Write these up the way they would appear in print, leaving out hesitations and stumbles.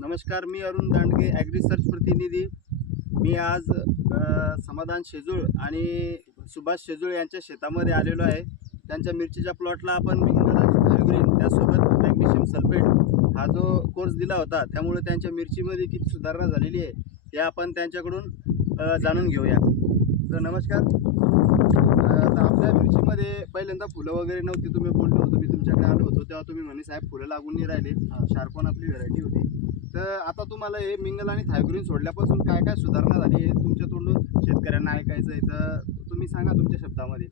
नमस्कार, मी Arun Dandge, agree search प्रतिनिधी. मी आज समाधान शेजूळ आणि सुभाष शेजूळ यांच्या शेतामध्ये आलेलो आहे. त्यांच्या मिरचीच्या प्लॉटला आपण मिंगल आणि थायोग्रीन त्यासोबत मॅग्नेशियम सल्फेट हा जो कोर्स दिला होता, त्यामुळे त्यांच्या मिरचीमध्ये किती सुधारणा झालेली आहे हे आपण त्यांच्याकडून जाणून घेऊया. तर नमस्कार. आता आपल्या मिरचीमध्ये पहिल्यांदा फुलं वगैरे नव्हती. तुम्ही बोललो होतो, मी तुमच्याकडे आलो होतो तेव्हा तुम्ही म्हणे साहेब फुलं लागून नाही राहिले, शार्पन आपली व्हरायटी होती. तर आता तुम्हाला हे मिंगल आणि थायोग्रीन सोडल्यापासून काय काय सुधारणा झाली हे तुमच्या तोंडून शेतकऱ्यांना ऐकायचं आहे, तर तुम्ही सांगा तुमच्या शब्दामध्ये.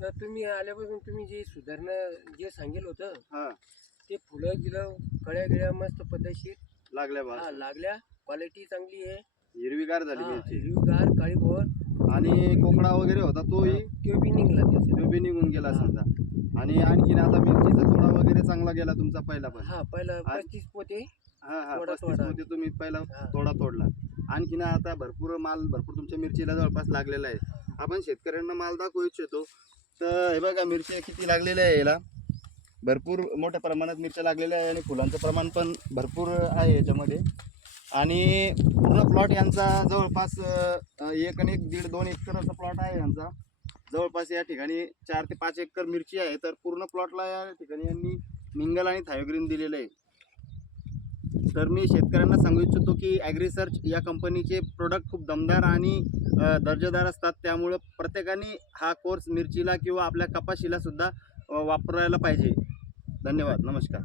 तर तुम्ही आल्यापासून तुम्ही जे सुधारणा जे सांगेल होतं हां, ते फुलं गिलं कळ्या गिळ्या मस्त पद्धतशीर लागल्या बा, लागल्या. क्वालिटी चांगली आहे, हिरवीगार झाली मिरची हिरवीगार काळी भोर आणि कोकडा वगैरे होता तोही तो बी निघला त्याचा. तो बी निघून गेला समजा. आणि आणखीन आता मिरचीचा तोडा वगैरे चांगला गेला तुमचा पहिला पण. पहिला 35 पोते. हां, तोडा 35 पोते तुम्ही पहिला हा. तोडला. आणखीन आता भरपूर तुमच्या मिरचीला जवळपास लागलेला आहे. आपण शेतकऱ्यांना माल दाखवू इच्छितो. तर हे बघा मिरची किती लागलेली आहे, याला भरपूर मोठ्या प्रमाणात मिरच्या लागलेल्या आहे आणि फुलांचं प्रमाण पण भरपूर आहे याच्यामध्ये. आणि पूर्ण प्लॉट यांचा जवळपास 1 आणि 1.5-2 एकर असा प्लॉट आहे यांचा. जवळपास या ठिकाणी 4 ते 5 एकर मिरची आहे. तर पूर्ण प्लॉटला या ठिकाणी यांनी मिंगल आणि थायोग्रीन दिलेलं आहे. तर मी शेतकऱ्यांना सांगू इच्छितो की ॲग्री सर्च या कंपनीचे प्रोडक्ट खूप दमदार आणि दर्जेदार असतात. त्यामुळं प्रत्येकाने हा कोर्स मिरचीला किंवा आपल्या कपाशीला सुद्धा वापरायला पाहिजे. धन्यवाद. नमस्कार.